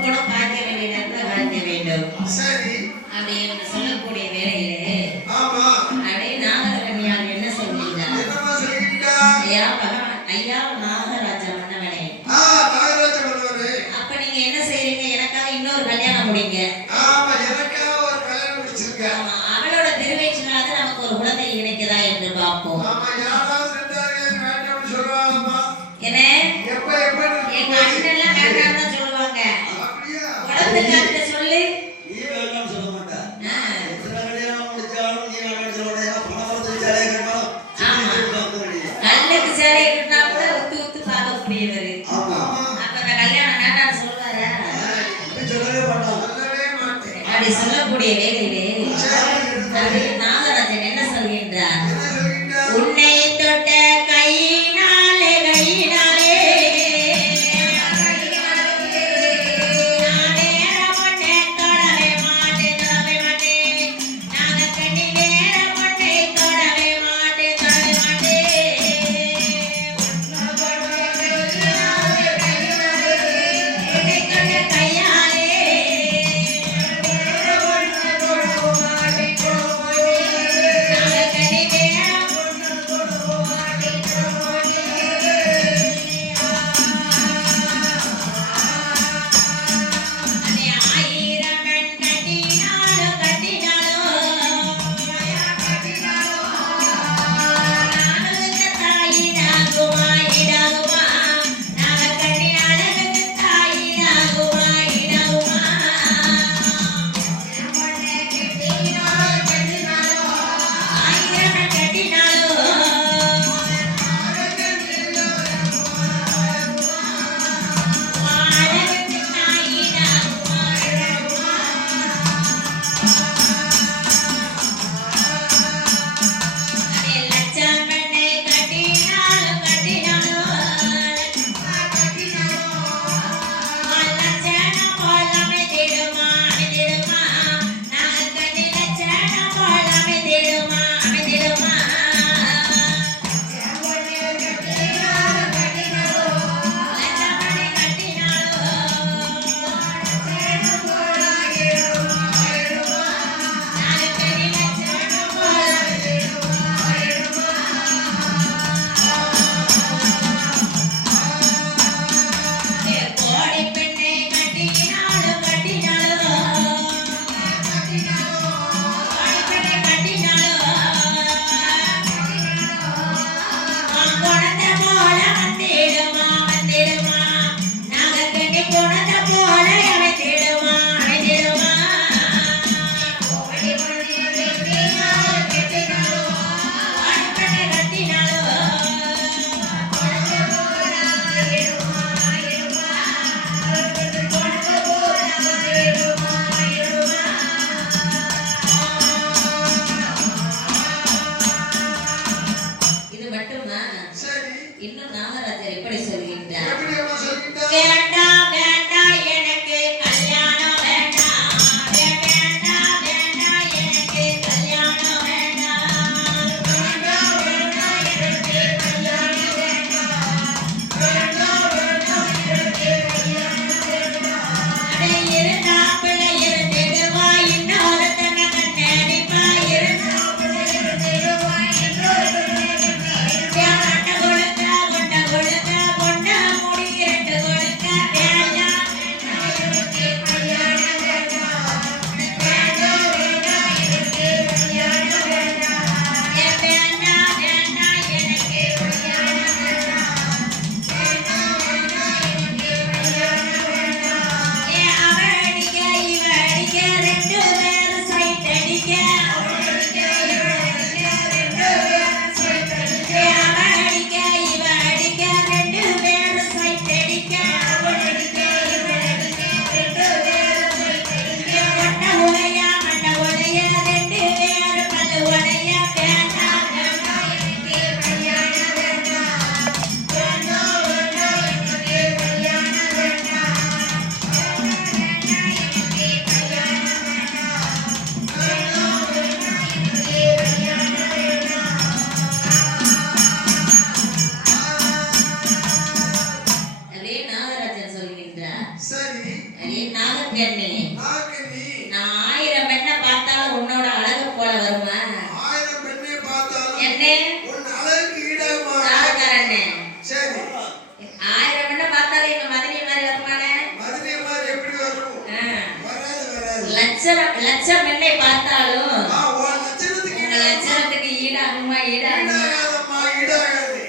பூக்கணும், காய்க்க வேண்டிய நேரத்துல காய்க்க வேண்டும். சரி. அப்படி என்று சொல்லக்கூடிய வேளையிலே ஆமா. அப்படியே நாகரகன்யார் என்ன சொல்கிறார்? என்னமா சொல்லிட்டா? ஐயா நாகராஜா மன்னவனே. நாகராஜா மன்னவனே. அப்ப நீங்க என்ன செய்றீங்க? எனக்காக இன்னொரு கல்யாணம் முடிங்க. ஆமா, எனக்காக ஒரு கல்யாணம் முடிச்சிருக்க. ஆமா, அவளோட திருவயிற்றினால நமக்கு ஒரு குழந்தை கிடைக்குதா என்று பார்ப்போம். ஆமா, யாராவது ரெண்டாவது வேண்டாம்னு சொல்லுவாங்கம்மா. என்ன? எப்ப எங்க அண்ணன் எல்லாம் வேண்டாம்னு தான் சொல்லுவாங்க. அப்படியா? குழந்தைக்காரட்ட சொல்லு. நீ வேண்டாம்னு சொல்ல மாட்டா. எத்தனை கல்யாணம் முடிச்சாலும் நீ வேண்டாம்னு சொல்ல மாட்டா. பணம் வரதுக்கு சேலையை கட்டணும். ஆமா, கல்லுக்கு சேலையை கட்டினா கூட உத்து உத்து பார்க்கக்கூடியவர். ஆமா. அப்ப நான் கல்யாணம் வேண்டாம்னு சொல்லுவாரா? சொல்லவே மாட்டான். சொல்லவே மாட்டேன். அப்படி சொல்லக்கூடிய வேலையிலே நாகராஜன் என்ன சொல்கின்றார்? என்ன சொல்லிட்டா? உன்னை தொட்ட கையினாலே கையினாலே நானே உன்னை தொடவே மாட்டேன் தொடவே மாட்டேன். நாகக்கண்ணி நேர உன்னை தொடவே மாட்டேன் தொடவே மாட்டேன். உன்னை தொட்ட கையாலே இன்னும் நாகராஜர் எப்படி சொல்கின்றார்? எப்படியம்மா சொல்லிட்டா? வேண்டாம் வேண்டாம் எனக்கு கல்யாணம் வேண்டாம். வேண்டாம் வேண்டாம் எனக்கு கல்யாணம் வேண்டாம். வேண்டாம் வேண்டாம் எனக்கு கல்யாணம் வேண்டாம். வேண்டாம் வேண்டாம் எனக்கு கல்யாணம் வேண்டாம். அடே இருந்தாப்புல இருந்திடுவா இன்னொருத்தனை கண்ணடிப்பா. இருந்தாப்புல இருந்திடுவா இன்னொருத்தனை கண்ணடிப்பா. அடே நாகக்கண்ணி, நாகக்கண்ணி, நான் 1000 பெண்ணை பார்த்தாலும் உன்னோட அழகு போல வருமா? 1000 பெண்ணை பார்த்தாலும் என்ன உன் அழகுக்கு ஈடாகுமா? சாலக்காரண்ணே, சரி, 1000 பெண்ணை பார்த்தாலும் எங்க மதுரை மாதிரி வருமானே? மதுரை மாதிரி எப்படி வரும்? வராது, வராது. லட்சம் பெண்ணை பார்த்தாலும் உன் லட்சணத்துக்கு உங்க லட்சணத்துக்கு ஈடாகுமா? ஈடாகுமா? ஈடாகாதம்மா, ஈடாகாது.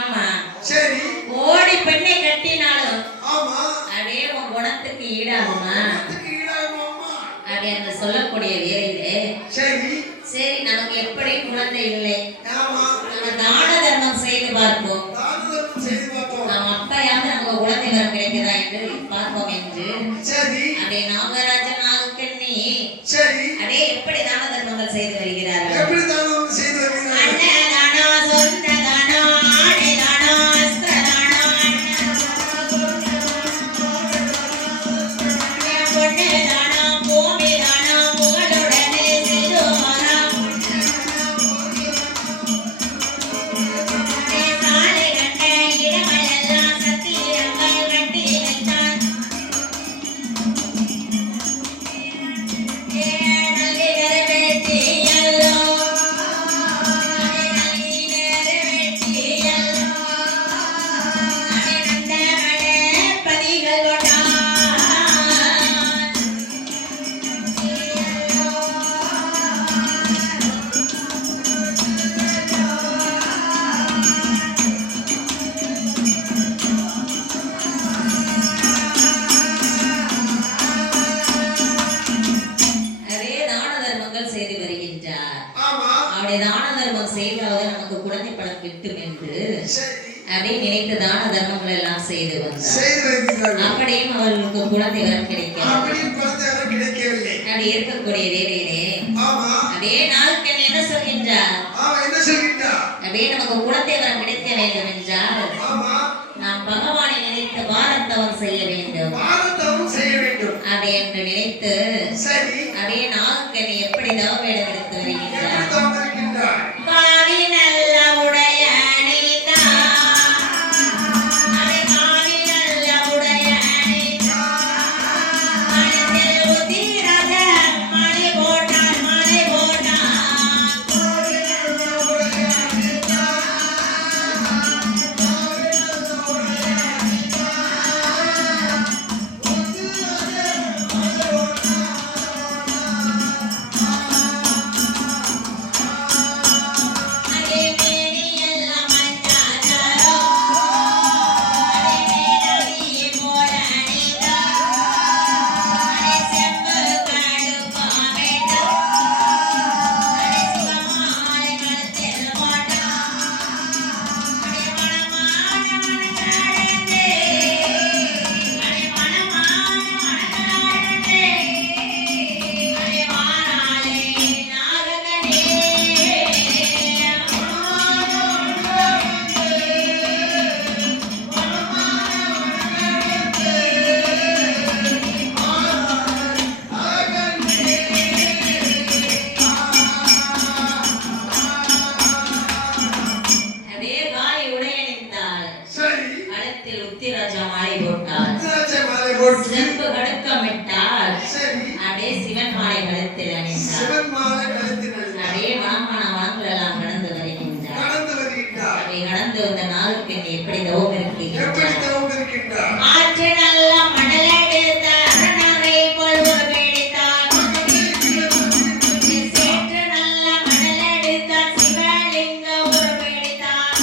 ஆமா. சரி, ஓடி பெண்ணை கட்டினாலும் ஆமா, அதே உன் குணத்துக்கு ஈடாகுமா? லட்சணத்துக்கு ஈடாகுமாம்மா. அப்படி அந்த சொல்லக்கூடிய வேலையிலே சரி, சரி, நமக்கு எப்படி குழந்தை இல்லை, ஆமா, நம்ம தான தர்மம் செய்து பார்ப்போம், தானதர்மம் செய்து பார்த்தோம். நம்ம அப்பயாவது நமக்கு குழந்தை வரம் கிடைக்குதா என்று பார்ப்போம் என்று சரி, அப்படியே நாகராஜன் நாகக்கண்ணி சரி, அடே எப்படி தான தர்மங்கள் செய்து வருகிறார்கள். எப்படி தானம் செய்து வருகிறார்கள்? அன்னதானோ, சொன்னதானோ, ஆடைதானோ, அஸ்திரதானோ, பொன்னுதானோ, பூமிதானோ, புகழுடனே செய்தோராம். சாலை கண்ட இடங்களெல்லாம் சத்திரங்கள் கட்டி வைத்தான். நல்லி நிறைவேற்றியல்லோ, நல்லி நிறைவேற்றியல்லோ, நந்த மட பதிகள் கொண்டான். அதே தான தர்மங்கள் செய்து வருகின்றார். ஆமா, அவருடைய தான தர்மம் செய்தாவது நமக்கு குழந்தை பலம் கிட்டும் என்று சரி, அப்படி நினைத்து தான தர்மங்கள் எல்லாம் செய்து வந்தார். செய்து வருகிறார்கள். அப்படியும் அவர்களுக்கு குழந்தை வரம் கிடைக்கிறது. அப்படியும் குழந்தை வரம் கிடைக்கவில்லை. அப்படி இருக்கக்கூடிய வேலையிலே ஆமா, அப்படியே நாளுக்கன் என்ன சொல்கின்றார், அவன் என்ன சொல்கின்றான்? அப்படியே நமக்கு குழந்தை வரம் கிடைக்க வேண்டும் என்றால் ஆமா, நாம் பகவானை நினைத்து வாரத்தவம் செய்ய வேண்டும் பாரதமும் செய்ய வேண்டும். அப்படி என்று நினைத்து சரி, அப்படியே நாளுக்கன் எப்படி தவவேடம் எடுத்து எப்படி வருகின்றார். தவம் இருக்கின்றான்? பாவி நல்ல உடைய அணிந்தார், அரை பாவி நல்ல உடைய அணிந்தார், மனதில் உதிரத மலை போட்டார், மலை போட்டார். அடே மேனி எல்லாம் மஞ்சாதரோ, அடே மேனி போல அணிந்தார், அடே செம்பு கடுப்பாமெட்டோ, அடே சிவமாலை கழுத்தில் போட்டார், அடே மணமான மணக்காரனே, அடே மணமான மணக்காரனே, அடே வாராளே நாகக்கண்ணே. அப்படியே காலை உடையணிந்தாள், சரி, கழுத்தில் உத்திராஜ மாலை போட்டாள், திராட்சை மாலை போட்டு, செம்பு கடுக்கமிட்டாள், சரி, அப்படியே சிவன் மாலை கழுத்தில் அணிந்தாள். சிவன் மாலை கழுத்தில் அணிந்தார். அப்படியே வனமான வனங்கள் எல்லாம் கடந்து வருகின்றார். நடந்து வருகின்றார். அப்படி கடந்து வந்த நாளுக்கு நீ எப்படி தவம் எப்படி இருக்கின்றார். தவம் இருக்கின்றார்? ஆற்று நல்ல மணலெடுத்த அரணரை போல் உருவெடுத்தார், சேற்று நல்ல மணலெடுத்த சிவலிங்க உருவெடுத்தார்,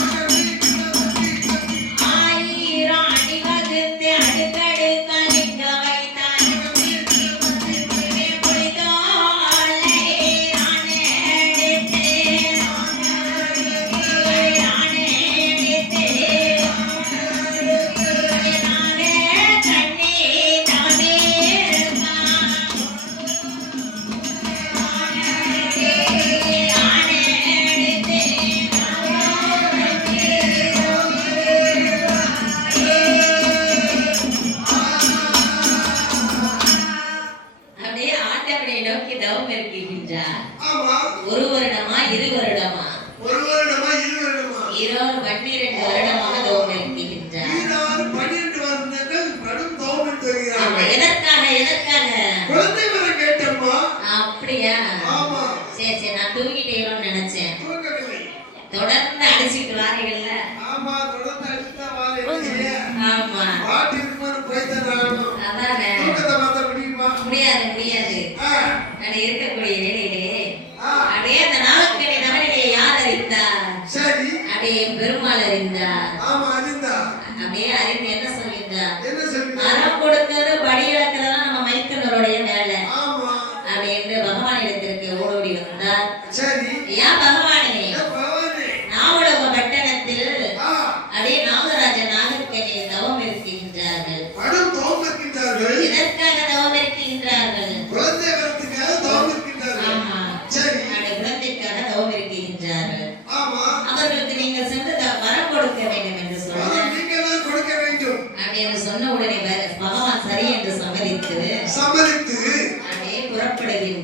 1000 அடி வகுத்து அடுக்கடுக்க லிங்க வைத்தார், புலிதோலை ராணே எடுத்து, ராணே எடுத்து, நாகக்கண்ணி தவமே இருப்பார், ராணே எடுத்து, அப்படியே ஆண்டவனை நோக்கி தவம் இருக்கின்றார். ஆமா, 1 வருடமா 2 வருடமா ஒரு வருடமா, 2 வருடமா? 12 வருடமாக தவம் இருக்கின்றார். 12 வருடங்கள் கடும் தவம் எடுத்து ஆமா, வருகிறார்கள். எதற்காக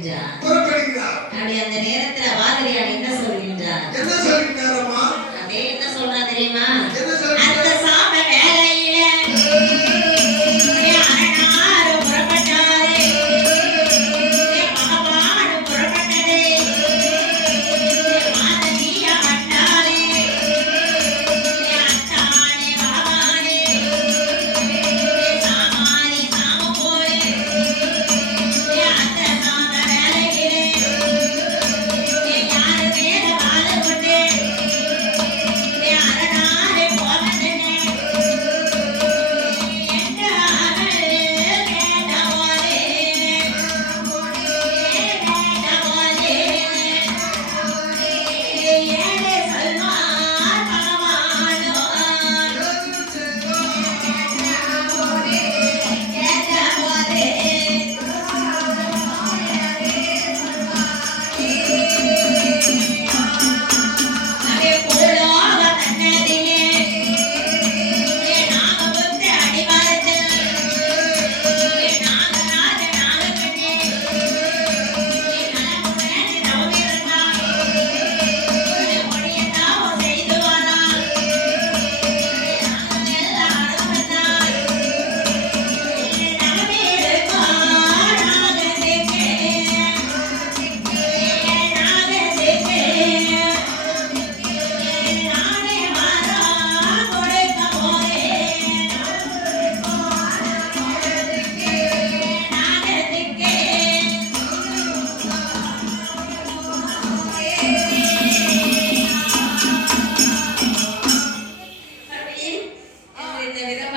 முடிச்சா ஒரு